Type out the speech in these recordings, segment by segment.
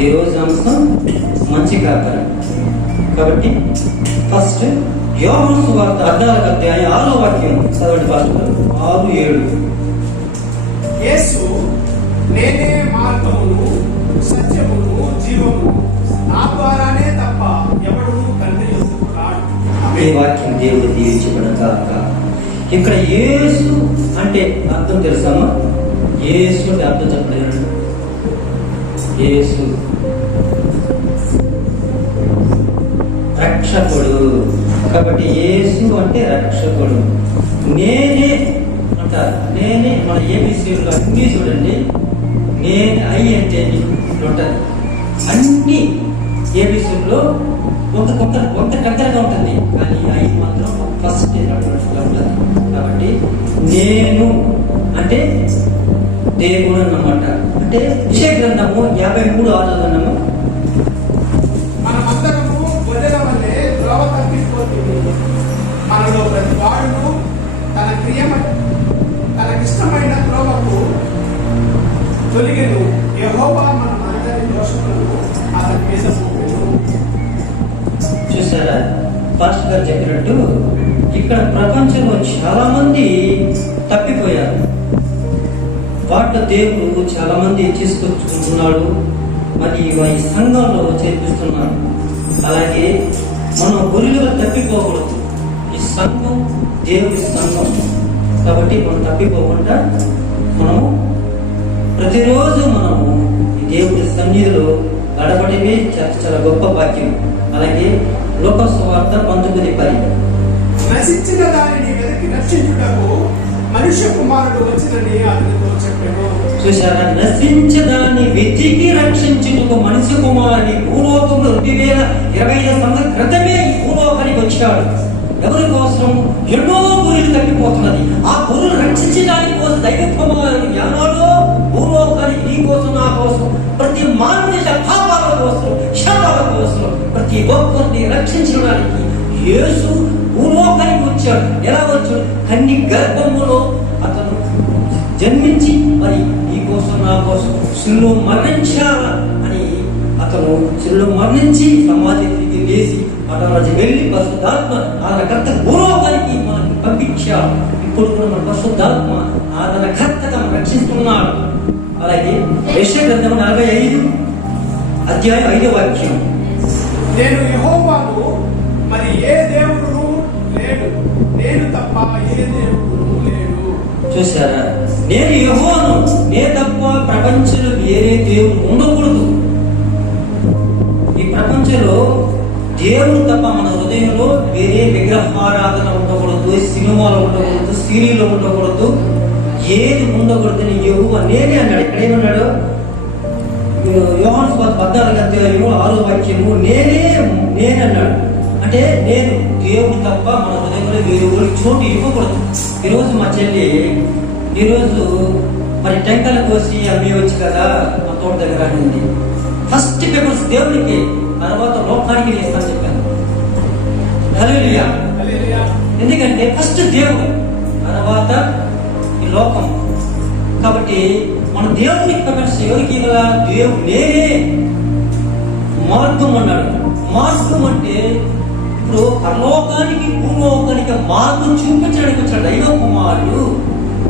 ధ్యానిద్దాం ఈ రోజు అంశం మంచి కాపరి కాబట్టి ఫస్ట్ యోహాను సువార్త పద్నాలుగు అధ్యాయం ఆరో వాక్యం చదవండి పాస్టర్ ఆరు ఏడు. యేసు నేనే మార్గమును సత్యమును జీవమును. నా ద్వారానే తప్ప ఎవడు తండ్రి ఈ వాక్యం దేవుడు దీవించబడిన కాక. ఇక్కడ యేసు అంటే అర్థం తెలుసామా? యేసు అంటే అర్థం చెప్పలేదు యేసు రక్షకుడు. కాబట్టి యేసు అంటే రక్షకుడు. నేనే అంటారు. నేనే మన ఏబిసిలో అన్నీ చూడండి. నేను ఐ అంటే ఉంటుంది. అన్ని ఏబిసిలో కొంత కొత్త కొంత దగ్గరగా ఉంటుంది. కానీ ఐ మాత్రం ఫస్ట్ ఉంటుంది. కాబట్టి నేను అంటే దేవుడు అన్నమాట. అంటే విషయ గ్రంథము యాభై మూడు ఆరు గ్రంథము వల్లే ద్రోవ మనలో ప్రతి వాడును తన క్రియ తనకిష్టమైన ద్రోవకు తొలిగను యహోవా మన అందరి దోషములను అతని మీద చూసారా? ఫాస్ట్ గారు చెప్పినట్టు ఇక్కడ ప్రపంచంలో చాలా మంది తప్పిపోయారు. వాటిలో దేవుడు చాలా మంది తీసుకొచ్చుకుంటున్నాడు మరి ఈ సంఘంలో చేర్పిస్తున్నాడు అలాగే మనం గురిలో తప్పిపోకూడదు. ఈ సంఘం దేవుడి సంఘం. కాబట్టి మనం తప్పిపోకుండా మనము ప్రతిరోజు మనము ఈ దేవుడి సన్నిధిలో గడపడమే చాలా చాలా గొప్ప భాగ్యం. అలాగే లోక స్వార్థ పంతొమ్మిది పది. నశించిన దానిని వెనక్కి రక్షించుటకు మనుష్య కుమారుడు వచ్చినని అతనితో చెప్పాడు చూసారా నశించదాన్ని వెతికి రక్షించుటకు మనిషి కుమారుని భూలోకంలో రెండు వేల ఇరవై ఐదు సంవత్సరం క్రితమే ఈ భూలోకానికి వచ్చాడు. ఎవరి కోసం? ఎన్నో గురులు తప్పిపోతున్నది. ఆ గురులు రక్షించడానికి కోసం దైవ కుమారుడు జ్ఞానాలు భూలోకానికి నీ కోసం నా కోసం. ప్రతి మానవుని పాపాల కోసం శాపాల కోసం ప్రతి ఒక్కరిని రక్షించడానికి యేసు భూలోకానికి వచ్చాడు. ఎలా వచ్చాడు? కన్ని గర్భములో అతను జన్మించి మరి నీ కోసం నా కోసం శిల్లు మరణించాల అని అతను శిల్లు మరణించి సమాధి తిరిగి లేచి మఠరాజు వెళ్ళి పరిశుద్ధాత్మ ఆదరణకర్త భూలోకానికి మనకి పంపించాడు. ఇప్పుడు కూడా మన పరిశుద్ధాత్మ ఆదరణకర్తగా మనం రక్షిస్తున్నాడు. అలాగే యెష నలభై ఐదు అధ్యాయం ఐదో వాక్యం నేను యహోవాను మరి ఏ దేవుడును తప్ప ఏ లేడు చూసారా నేను యహోను నే తప్ప ప్రపంచంలో వేరే దేవుడు ఉండకూడదు. ఈ ప్రపంచంలో దేవుడు తప్ప మన హృదయంలో వేరే విగ్రహారాధన ఉండకూడదు సినిమాలో ఉండకూడదు సీరియల్లో ఉండకూడదు ఏది ఉండకూడదు అని యెహోవా నేనే అన్నాడు. ఇక్కడ ఏమన్నాడు యోహాను పద్నాలుగు అధ్యాయము ఆరో వాక్యము నేనే నేనే అన్నాడు అంటే నేను దేవుడు తప్ప మన హృదయంలో వేరే ఊరికి చోటు ఇవ్వకూడదు. ఈరోజు మా చెల్లి ఈరోజు మరి టెంకల కోసి అమ్మి వచ్చి కదా మా తోట దగ్గర అనింది ఫస్ట్ పేపర్స్ దేవునికి తర్వాత లోకానికి వేస్తాను చెప్పాను. హల్లెలూయా ఎందుకంటే ఫస్ట్ దేవుడు తర్వాత ఈ లోకం. కాబట్టి మన దేవునికి పేపర్స్ ఎవరికి ఇవ్వాలా? దేవుడు నేనే. మార్గం అన్నాడు. మార్గం అంటే ఇప్పుడు పరలోకానికి భూలోకానికి మార్గం చూపించడానికి వచ్చిన దైవ కుమారుడు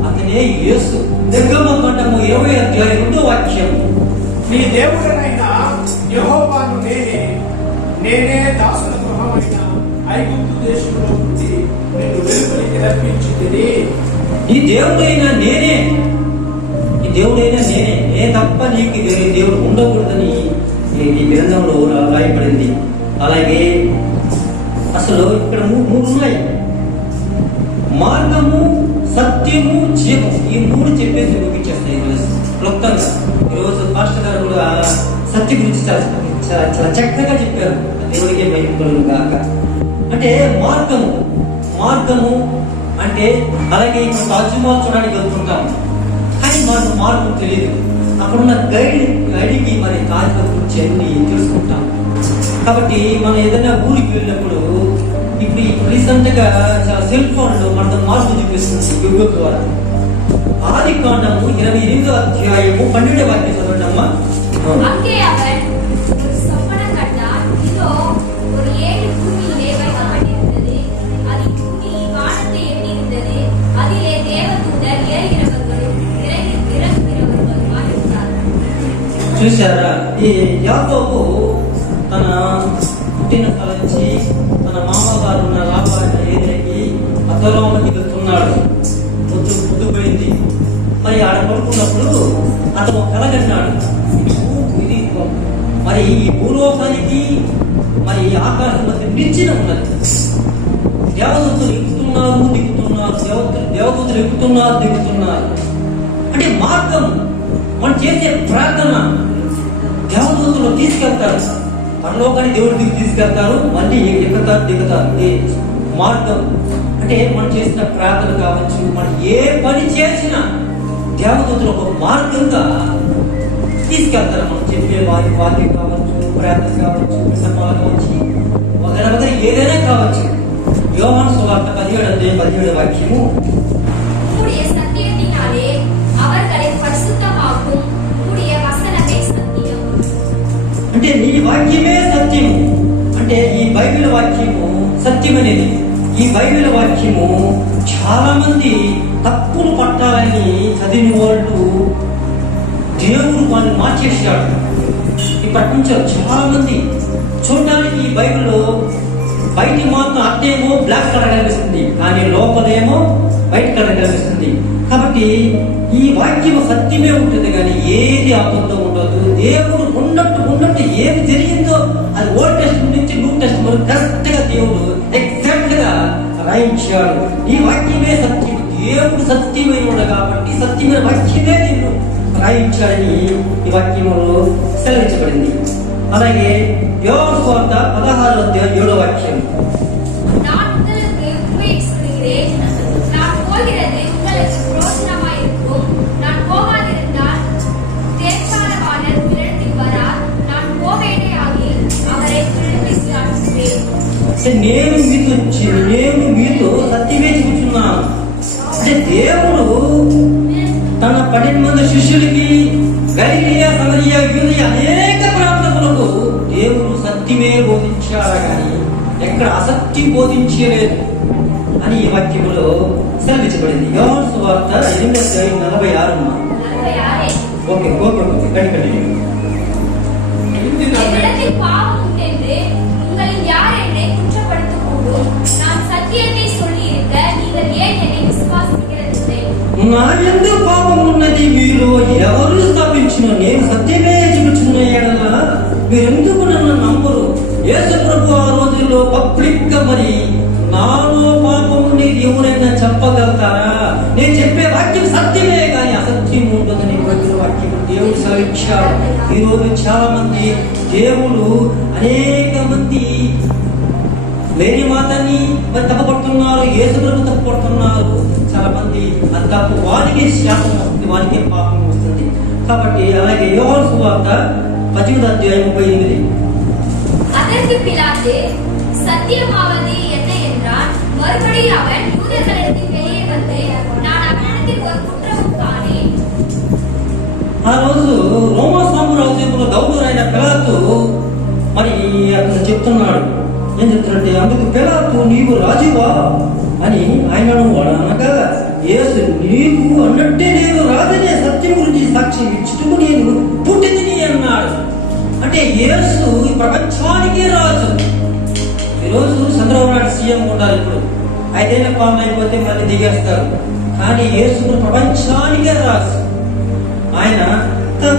అతనే యేసు. నిర్గమకండము ఇరవై అధ్యాయం రెండో వాక్యం. నీ దేవుడనైన యెహోవాను నేనే నేనే దాసుల గృహమైన ఐగుప్తు దేశంలో నుండి నిన్ను వెలుపలికి రప్పించి తిని ఈ దేవుడైనా నేనే. ఈ దేవుడైనా నేనే. నే తప్ప నీకు దేవుడు ఉండకూడదని ఈ- గ్రంథంలో రాయబడింది. అలాగే అసలు ఇక్కడ మూడు ఉన్నాయి. మార్గము సత్యము జీవం ఈ మూడు చెప్పేసి చూపించేస్తాయి ఈరోజు క్లుప్తంగా. ఈరోజు పాస్టర్ గారు కూడా సత్యం గురించి చాలా చాలా చక్కగా చెప్పారు. దేవుడికి మహిమలు కాక అంటే మార్గము. మార్గము అంటే అలాగే ఇప్పుడు తాజ్మహల్ చూడడానికి వెళ్తుంటాం కానీ మాకు మార్గం తెలియదు అక్కడున్న గైడ్ గైడ్కి మరి తాజ్మహల్ గురించి అన్ని తెలుసుకుంటాం కాబట్టి మనం ఏదైనా ఊరికి వెళ్ళినప్పుడు ఇప్పుడు ఇప్పుడు రీసెంట్గా సెల్ ఫోన్లో మనకు మార్పు చూపిస్తుంది గూగుల్ ద్వారా ఆది కాండము ఇరవై ఎనిమిదో అధ్యాయము పన్నెండవ వాక్యం చదవండి చూసారా ఈ యాకోబు తన పుట్టిన తలంచి తన మామగారు ఉన్న లాభాన్ని ఏదైకి అద్దలోమ దిగుతున్నాడు. పొద్దు పొద్దుపోయింది మరి ఆడ పడుకున్నప్పుడు అతను కలగన్నాడు ఇది మరి ఈ భూలోకానికి మరి ఈ ఆకాశం మధ్య మించిన ఉన్నది. దేవదూతలు ఎక్కుతున్నారు దిగుతున్నారు దేవతలు దేవదూతలు ఎక్కుతున్నారు దిగుతున్నారు. అంటే మార్గం మనం చేసే ప్రార్థన. దేవదూతలు తీసుకెళ్తారు. పరలోకాన్ని దేవుడి దిగి తీసుకెళ్తారు మళ్ళీ ఎక్కుతారు దిగుతారు ఏ మార్గం? అంటే మనం చేసిన ప్రార్థన కావచ్చు మనం ఏ పని చేసినా దేవదూతలు ఒక మార్గంగా తీసుకెళ్తారు. మనం చెప్పే వారి వాక్యం కావచ్చు ప్రార్థన కావచ్చు ప్రసంగాలు కావచ్చు వగర వగర ఏదైనా కావచ్చు. యోహాను సువార్త పదిహేడు అధ్యాయం పదిహేడు వాక్యము అంటే నీ వాక్యమే సత్యము. అంటే ఈ బైబిల్ వాక్యము సత్యం అనేది ఈ బైబిల్ వాక్యము చాలా మంది తప్పులు పట్టాలని చదివిన వాళ్ళు దేవుడు వాళ్ళని మార్చేసాడు ఈ ప్రపంచంలో చాలా మంది చూడడానికి ఈ బైబిల్లో బయట మాత్రం అట్టేమో బ్లాక్ కలర్ కనిపిస్తుంది. కానీ లోపలేమో వైట్ కలర్ కనిపిస్తుంది. కాబట్టి ఈ వాక్యం సత్యమే ఉంటుంది కానీ ఏది అబద్ధం ఉండదు దేవుడు ఉన్నట్టు ఉన్నట్టు ఏది జరిగిందో అది ఓల్డ్ టెస్ట్ నుంచి న్యూ టెస్ట్ వరకు కరెక్ట్గా దేవుడు ఎగ్జాక్ట్గా రాయించాడు. ఈ వాక్యమే సత్యం. దేవుడు సత్యమైన కాబట్టి సత్యమైన వాక్యమే నిన్ను రాయించాడని ఈ వాక్యంలో సెలవించబడింది. అలాగే యోగ స్వార్థ పదహారు అధ్యాయం ఏడో వాక్యం. అంటే నేను మీతో నేను మీతో సత్యమే చూస్తున్నాను అంటే దేవుడు తన పన్నెండు మంది శిష్యులకి గైలియ సమరియ అనేక ప్రాంతములకు దేవుడు సత్యమే బోధించాడు కానీ ఎక్కడ అసత్యం బోధించలేదు అని ఈ వాక్యంలో సెలవిచ్చబడింది. యోహన్ సువార్త ఎనిమిది నలభై ఆరు ఓకే ఓకే ఓకే. కండి కండి నా ఎందు పాపం ఉన్నది మీరు ఎవరు స్థాపించిన? నేను సత్యమే చెబుతున్న ఎడల మీరెందుకు నన్ను నమ్మరు? యేసు ప్రభు ఆ రోజుల్లో పబ్లిక్గా మరి నాలో పాపం ఉండేది ఎవరైనా చెప్పగలుగుతారా? నేను చెప్పే వాక్యం సత్యమే కానీ అసత్యం ఉండదని బైబిల్ వాక్యం దేవుడు సెలవిచ్చాడు ఈ రోజు చాలా మంది దేవుడు అనేక మంది లేని మాతని మరి తప్పపడుతున్నారు యేసు ప్రభు తప్పపడుతున్నారు చాలా మంది అది తప్పు వారికి శాపం వస్తుంది వారికి పాపం వస్తుంది కాబట్టి అలాగే యోహాను సువార్త పద్దెనిమిది అధ్యాయం ముప్పై ఎనిమిది அதற்கு பிலாத்து சத்தியமாவது என்ன என்றால் மறுபடி அவன் யூதர்களிடத்தில் வெளியே வந்து நான் அவனிடத்தில் ஒரு குற்றமும் காணேன் ఆ రోజు రోమా సామ్రాజ్యంలో గౌరవైన పిలాతు మరి అతను చెప్తున్నాడు ఏం చెప్తున్నాడంటే అందుకు పిలాతు నీవు రాజువా అని ఆయన వాడు అనగా యేసు నీవు అన్నట్టే నేను రాదనే సత్యం గురించి సాక్షి ఇచ్చుటకు నేను పుట్టింది అన్నాడు. అంటే యేసు ఈ ప్రపంచానికి రాజు. ఈరోజు చంద్రబాబు నాయుడు సీఎం ఉండాలి ఇప్పుడు. ఐదేళ్ళ పాలన అయిపోతే మళ్ళీ దిగేస్తారు. కానీ యేసు ప్రపంచానికే రాజు. ఆయన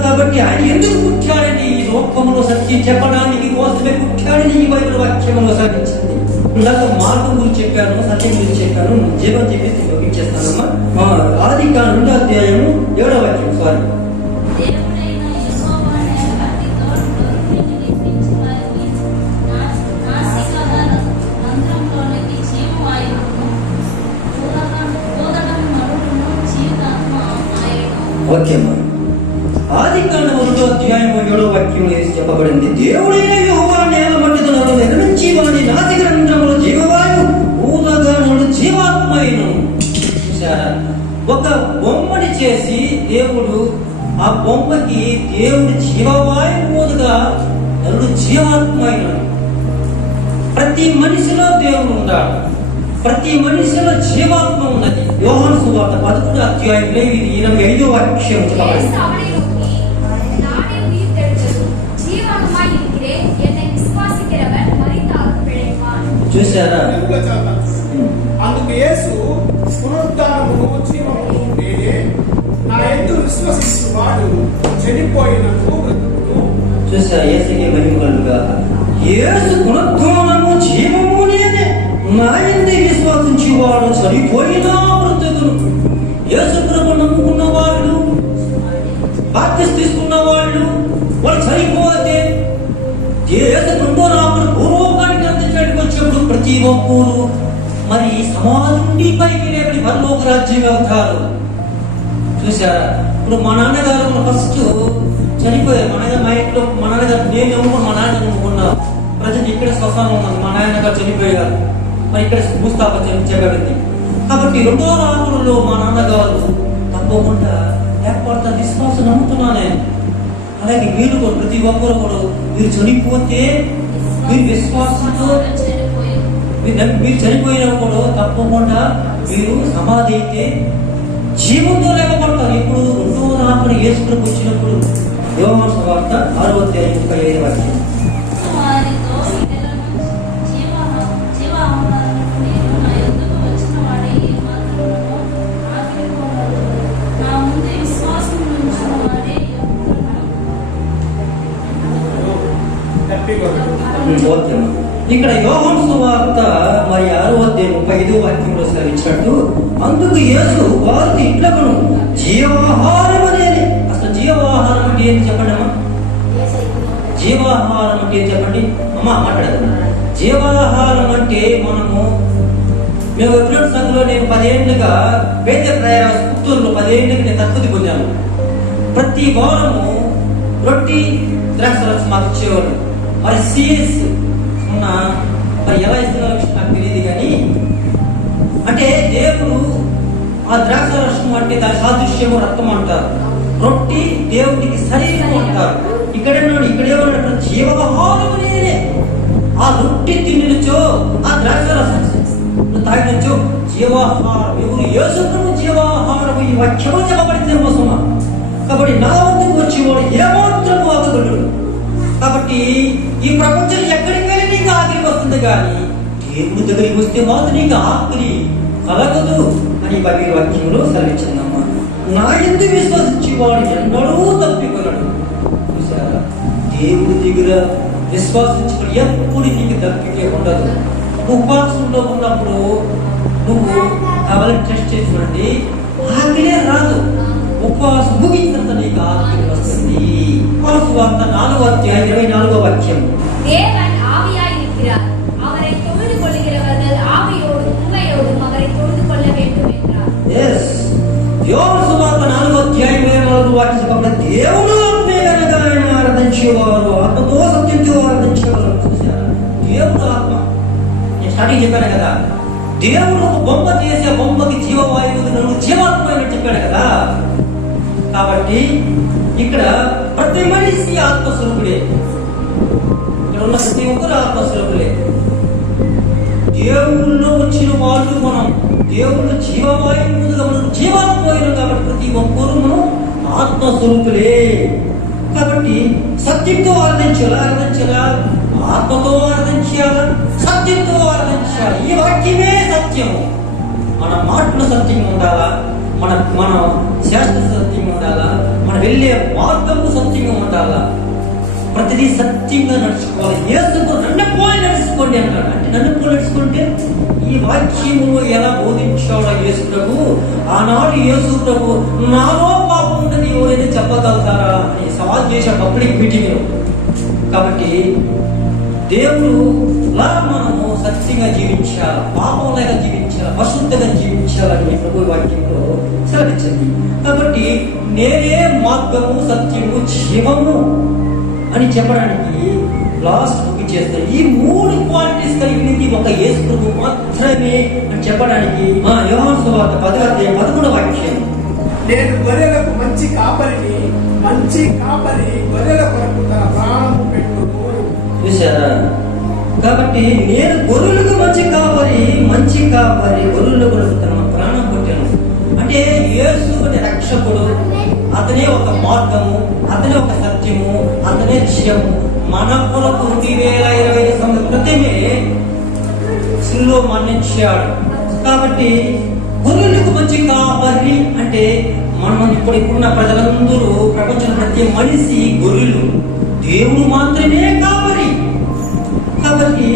కాబట్టి ఆయన ఎందుకు పుట్టాడని ఈ లోకంలో సత్యం చెప్పడానికి కోసమే పుట్టాడని ఈ బైబిల్ వాక్యంలో సాధించింది ఇందాక మార్గం గురించి చెప్పాను సత్యం గురించి చెప్పాను జీవం చెప్పేసి ముగించేస్తానమ్మా ఆది రెండో అధ్యాయము ఏడో వాక్యం సారీ దేవుడైన యెహోవానే అతి తోడుని నిర్మించి వారిని నా- నాసికల రంధ్రంలోనికి జీవవాయువును ఊదటం ఊదటం నరుడును జీవితాత్మ ఆయను ఓకే అమ్మా. ఆది కాండం రెండో అధ్యాయం ఏడో వాక్యం చెప్పబడింది దేవుడైన వారితో నిలమించి వారి నాటి గ్రంథములు జీవవాయు ఊనగానుడు జీవాత్మైన చూసారా ఒక బొమ్మని చేసి దేవుడు ఆ బొమ్మకి దేవుడు జీవవాయువుగా నరుడు జీవాత్మైన ప్రతి మనిషిలో దేవుడు ఉన్నాడు ప్రతి మనిషిలో జీవాత్మ ఉన్నది. యోహన్ సువార్త పదకొండు అధ్యాయంలో ఇది ఎనభై ఐదో వాక్యం. చూశారా? అందుకు యేసు పునరుద్ధానము జీవము నేనే నా ఎందు విశ్వసించిన వాడు చనిపోయినందుకు చూసా యేసుని మహిమలుగా యేసు పునరుద్ధానము జీవము నేనే నా ఎందు విశ్వసించేవాడు చనిపోయినా మృతుడు యేసు ప్రభు నమ్ముకున్న వాళ్ళు బాధ్యత తీసుకున్న వాళ్ళు వాళ్ళు చనిపోతే యేసు ప్రభు వచ్చినప్పుడు మరి సమాధి నుండి పైకి రేపటి పరలోక రాజ్యం వెళ్తారు చూసారా ఇప్పుడు మా నాన్నగారు ఫస్ట్ చనిపోయారు. మా నాన్న మా ఇంట్లో మా నాన్నగారు నేను నమ్ముకున్న మా నాన్న నమ్ముకున్నా ప్రజెంట్ ఇక్కడ శ్మశానం ఉన్నది మా నాన్నగారు చనిపోయారు. మరి ఇక్కడ భూస్థాపన చేయబడింది. కాబట్టి రెండో రాకులలో మా నాన్నగారు తప్పకుండా ఏర్పడతా విశ్వాసం నమ్ముతున్నానే. అలాగే మీరు ప్రతి ఒక్కరు కూడా మీరు చనిపోతే మీరు విశ్వాసంతో మీరు మీరు చనిపోయినప్పుడు తప్పకుండా మీరు సమాధి అయితే జీవంతో లేకపోతారు. ఇప్పుడు రెండో రాత్రి యేసుకు వచ్చినప్పుడు యోహాను వార్త ఆరో అధ్యాయం ముప్పై ఐదు వాక్యం వారితో ఇక్కడ యోహన్ సువార్త మరి ఆరో అధ్యాయం ముప్పై ఐదో వాక్యంలో సెలవిచ్చినట్టు అందుకు యేసు వారికి ఇట్లకును జీవాహారం అనేది అసలు జీవాహారం అంటే ఏంటి చెప్పండి అమ్మా. జీవాహారం అంటే ఏం చెప్పండి. అమ్మ మాట్లాడదు. జీవాహారం అంటే మనము మేము ఎప్పుడు సంఘంలో నేను పదేళ్ళుగా వేద ప్రయాణ పుత్తూరులో పదేళ్ళకి నేను తక్కువ పొందాను. ప్రతి వారము రొట్టి ద్రాక్ష రసం మాకు ఇచ్చేవాళ్ళు. మరి సీఎస్ ఉన్న మరి ఎలా ఇస్తున్నారో విషయం నాకు తెలియదు కానీ అంటే దేవుడు ఆ ద్రాక్ష రసం అంటే దాని సాదృశ్యము రక్తం అంటారు. రొట్టి దేవుడికి శరీరం అంటారు. ఇక్కడ ఇక్కడే ఉన్నటువంటి జీవహారం నేనే. ఆ రొట్టి తిండినచో ఆ ద్రాక్ష రసం తాగినచో జీవాహారం ఎవరు యేసుక్రీస్తు జీవాహారం ఈ వాక్యము చెప్పబడింది కోసమా కాబట్టి నా వద్దకు వచ్చి వాడు ఏమాత్రం ఆగగలడు కాబట్టి ఈ ప్రపంచం ఎక్కడికి నీకు ఆఖరి వస్తుంది కానీ. దేవుడి దగ్గరికి వస్తే మాత్రం నీకు ఆఖరి కలగదు అని బైబిల్ వాక్యంలో సెలవిచ్చిందమ్మా. నా ఎందు విశ్వసించేవాడు ఎన్నడూ తప్పికొనడు. చూసారా దేవుడి దగ్గర విశ్వాసించుకుని ఎప్పుడు నీకు తప్పికే ఉండదు. నువ్వు ఉపవాసంలో ఉన్నప్పుడు నువ్వు కావాలని టెస్ట్ చేసి చూడండి ఆకలే రాదు. ఉపవాసం ముగించిన తర్వాత నీకు ఆకలి వస్తుంది. ఉపవాస వార్త నాలుగో అధ్యాయం ఇరవై నాలుగో వాక్యం. యోగ సువార్త నాలుగో అధ్యాయం నాలుగు వాక్యం చెప్పబడిన దేవుడు ఆత్మే కనుక ఆయన ఆరాధించేవారు ఆత్మతో సత్యంతో ఆరాధించేవారు చూసారా దేవుడు ఆత్మ. నేను స్టార్టింగ్ చెప్పాను కదా దేవుడు ఒక బొమ్మ చేసి ఆ బొమ్మకి జీవవాయువు నన్ను జీవాత్మ అని చెప్పాడు కదా. కాబట్టి ఇక్కడ ప్రతి మనిషి ఆత్మస్వరూపుడే. ఇక్కడ ఉన్న ప్రతి ఒక్కరు ఆత్మస్వరూపులే. దేవుళ్ళు వచ్చిన వాళ్ళు మనం దేవుళ్ళు ముందుగా మనం జీవాలు పోయినాం కాబట్టి ప్రతి ఒక్కరూ మనం ఆత్మస్వరూపులే. కాబట్టి సత్యంతో ఆరాధించాలా ఆరాధించాలా ఆత్మతో ఆరాధించాలా సత్యంతో ఆరాధించాలి ఈ వాక్యమే సత్యము మన మాటలు సత్యంగా ఉండాలా? మన మన శాస్త్ర సత్యంగా ఉండాలా? మన వెళ్ళే మార్గము సత్యంగా ఉండాలా? ప్రతిదీ సత్యంగా నడుచుకోవాలి. ఏసుకు నన్ను పోలి నడుచుకోండి అన్నాడు అంటే నన్ను పోలి నడుచుకుంటే ఈ వాక్యము ఎలా బోధించాడో యేసు ప్రభు? ఆనాడు యేసు ప్రభు నాలో పాపం ఉందని ఎవరైతే చెప్పగలుగుతారా? అని సవాల్ చేశాడు పబ్లిక్ మీటింగ్ కాబట్టి దేవుడు లా మనము సత్యంగా జీవించాలి పాపం లేక జీవించాలి పరిశుద్ధంగా జీవించాలని ప్రభు వాక్యంలో సెలవిచ్చింది. కాబట్టి నేనే మార్గము సత్యము జీవము. అని చెప్పడానికి లాస్ట్ ముగించి చేస్తారు ఈ మూడు క్వాలిటీస్ కలిగినది ఒక యేసు ప్రభు మాత్రమే అని చెప్పడానికి మా యోహాను సువార్త పదవ అధ్యాయం పదకొండవ వాక్యం. నేను గొర్రెలకు మంచి కాపరిని మంచి కాపరి గొర్రెల కొరకు తన ప్రాణము పెట్టును చూసారా కాబట్టి నేను గొర్రెలకు మంచి కాపరి మంచి కాపరి గొర్రెల కొరకు తన ప్రాణం పెట్టాను. అంటే యేసు అనే రక్షకుడు అతనే ఒక మార్గము అతనే ఒక సత్యము అతనే క్షయము మన కొరకు రెండు వేల ఇరవై ఐదు సంవత్సరం క్రితమే సిల్లో మరణించాడు. కాబట్టి గొర్రెలకు మంచి కాపరి అంటే మనం ఇప్పుడు ఇప్పుడున్న ప్రజలందరూ ప్రపంచం ప్రతి మనిషి గొర్రెలు దేవుడు మాత్రమే కాపరి కాబట్టి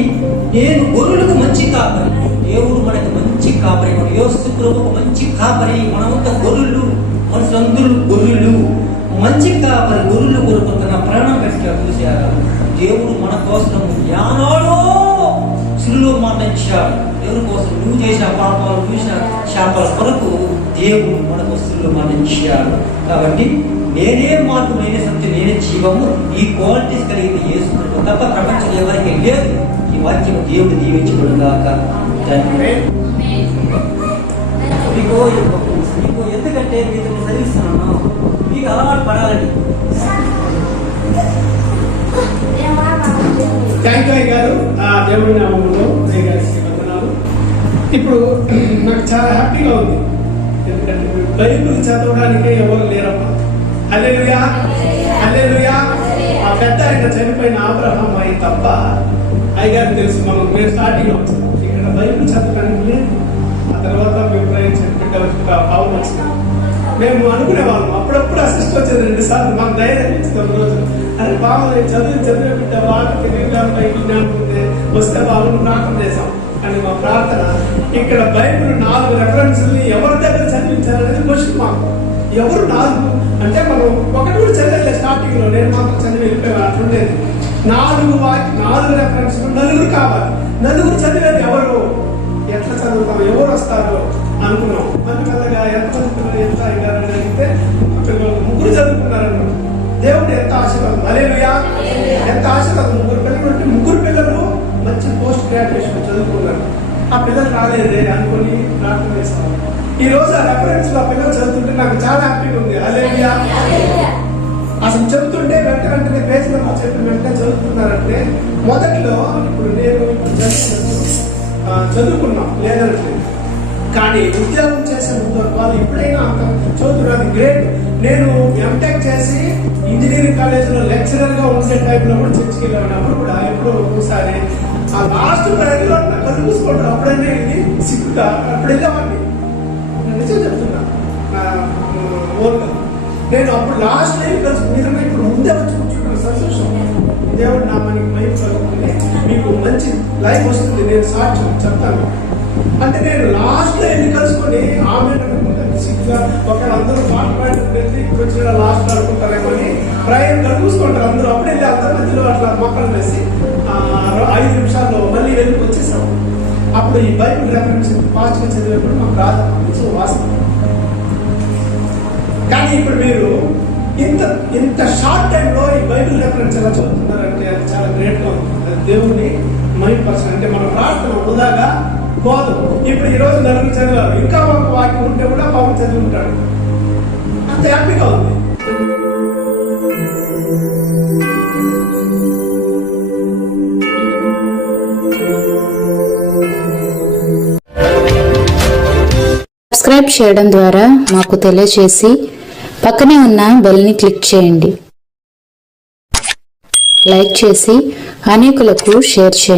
నేను గొర్రెలకు మంచి కాపరి. దేవుడు మనకు మంచి కాపరి. మన యోస్తు ప్రభుకు మంచి కాపరి. మనమంతా గొర్రెలు మనుషులందరూ గొర్రెలు మంచి కాపరి గొర్రెలు కొరకు తన ప్రాణం పెట్టాడు చూశారా. దేవుడు మన కోసం యానాడో సిలులో మరణించాడు. దేవుని కోసం నువ్వు చేసిన పాపాలు చూసిన శాపాల కొరకు దేవుడు మన వస్తువులు మరణించాడు. కాబట్టి నేనే మార్పు నేనే సత్యం నేనే జీవము ఈ క్వాలిటీస్ కలిగిన యేసు తప్ప ప్రపంచం ఎవరికి లేదు. ఈ వాక్యం దేవుడు దీవించబడు గాక మీకు ఎందుకంటే మీతో చదివిస్తున్నాను మీకు అలవాటు పడాలని. థ్యాంక్ గారు ఆ దేవుడి నామంలో గారికి వందనాలు ఇప్పుడు నాకు చాలా హ్యాపీగా ఉంది. ఎందుకంటే బైబిల్ చదవడానికి ఎవరు లేరమ్మా. అల్లెలుయా అల్లెలుయా ఆ పెద్ద ఆయన చనిపోయిన ఆబ్రహం అయి తప్ప అయ్యగారు తెలుసు మనం మేము స్టార్టింగ్ ఇక్కడ బైబిల్ చదవడానికి మేము అనుకునే వాళ్ళం అప్పుడప్పుడు అసిస్ట్ వచ్చేది రెండు సార్లు. మాకు ధైర్యం ఇచ్చింది రోజు. అరే బాబు నేను చదివి చదివే బిడ్డ బాగా తెలియజాలు బైబిల్ జ్ఞానం వస్తే బాబును ప్రార్థన చేశాం అని మా ప్రార్థన. ఇక్కడ బైబిల్ నాలుగు రెఫరెన్స్ని ఎవరి దగ్గర చదివించాలనేది క్వశ్చన్ మాకు ఎవరు నాలుగు? అంటే మనం ఒకటి కూడా చదివలేదు స్టార్టింగ్లో. నేను మాత్రం చదివి వెళ్ళిపోయాను అట్లుండేది నాలుగు వాకి నాలుగు రెఫరెన్స్ నలుగురు కావాలి. నలుగురు చదివేది ఎవరు? ఎట్లా చదువుతాం? ఎవరు వస్తారు? అనుకున్నాం. మరి మెల్లగా ఎంతమంది పిల్లలు ఎంత అయ్యారని అడిగితే పిల్లలు ముగ్గురు చదువుకున్నారన్న దేవుడు ఎంత ఆశీర్వాదం. అలేలుయా ఎంత ఆశీర్వాదం. ముగ్గురు పిల్లలు ఉంటే ముగ్గురు పిల్లలు మంచి పోస్ట్ గ్రాడ్యుయేషన్ చదువుకున్నారు. ఆ పిల్లలు రాలేదే అనుకుని ప్రార్థన చేస్తాం. ఈ రోజు ఆ రెఫరెన్స్లో ఆ పిల్లలు చదువుతుంటే నాకు చాలా హ్యాపీగా ఉంది. అలేలుయా అసలు చెబుతుంటే వెంట వెంటనే పేజ్ నెంబర్ చెప్పిన వెంటనే చదువుతున్నారంటే మొదట్లో ఇప్పుడు నేను చదువుకున్నాం లేదంటే కానీ ఉద్యోగం చేసే ముందు వాళ్ళు ఎప్పుడైనా అంత చదువుతున్నారు గ్రేట్ నేను ఎంటెక్ చేసి ఇంజనీరింగ్ కాలేజీలో లెక్చరర్గా ఉండే టైంలో కూడా చర్చికి వెళ్ళినప్పుడు కూడా ఎప్పుడో ఒకసారి ఆ లాస్ట్ ప్రైజ్లో కళ్ళు మూసుకుంటారు అప్పుడైనా ఇది సిగ్గుగా అప్పుడు వెళ్ళేవాడిని. నేను నిజం చెప్తున్నా. నా నేను అప్పుడు లాస్ట్ టైం కలిసి మీరు ఇప్పుడు ముందే వచ్చి కూర్చుంటున్న సంతోషం దేవుడు నా మనకి మైక్ కలుగుతుంది మీకు మంచి లైఫ్ వస్తుంది. నేను సాక్ష్యం చెప్తాను. అంటే నేను లాస్ట్లో ఎన్ని కలుసుకొని ఆమె సిగ్గా ఒకవేళ అందరూ పాట పాడుతుంటే ఇప్పుడు వచ్చిన లాస్ట్ అనుకుంటారేమో అని ప్రయాణం కలుపుకుంటారు అందరూ. అప్పుడే వెళ్ళి అందరి మధ్యలో అట్లా మొక్కలు వేసి ఐదు నిమిషాల్లో మళ్ళీ వెళ్ళి వచ్చేసాం అప్పుడు ఈ బైబిల్ రెఫరెన్స్ ఫాస్ట్ చదివేప్పుడు మాకు రాదు. వాస్తవం. కానీ ఇప్పుడు మీరు ఇంత ఇంత షార్ట్ టైంలో ఈ బైబిల్ రెఫరెన్స్ ఎలా చదువుతున్నారంటే అది చాలా గ్రేట్గా ఉంది. అది దేవుని మైండ్ పర్సన్ అంటే మన ప్రార్థన వృధాగా పోదు. ఇప్పుడు ఈ రోజు నలుగురు చదివారు. ఇంకా ఒక వాక్యం ఉంటే కూడా పాపం చదివి ఉంటాడు అంత హ్యాపీగా ఉంది. సబ్స్క్రైబ్ చేయడం ద్వారా మాకు తెలియజేసి పక్కనే ఉన్న బెల్ని క్లిక్ చేయండి. లైక్ చేసి అనేకులకు షేర్ చేయండి.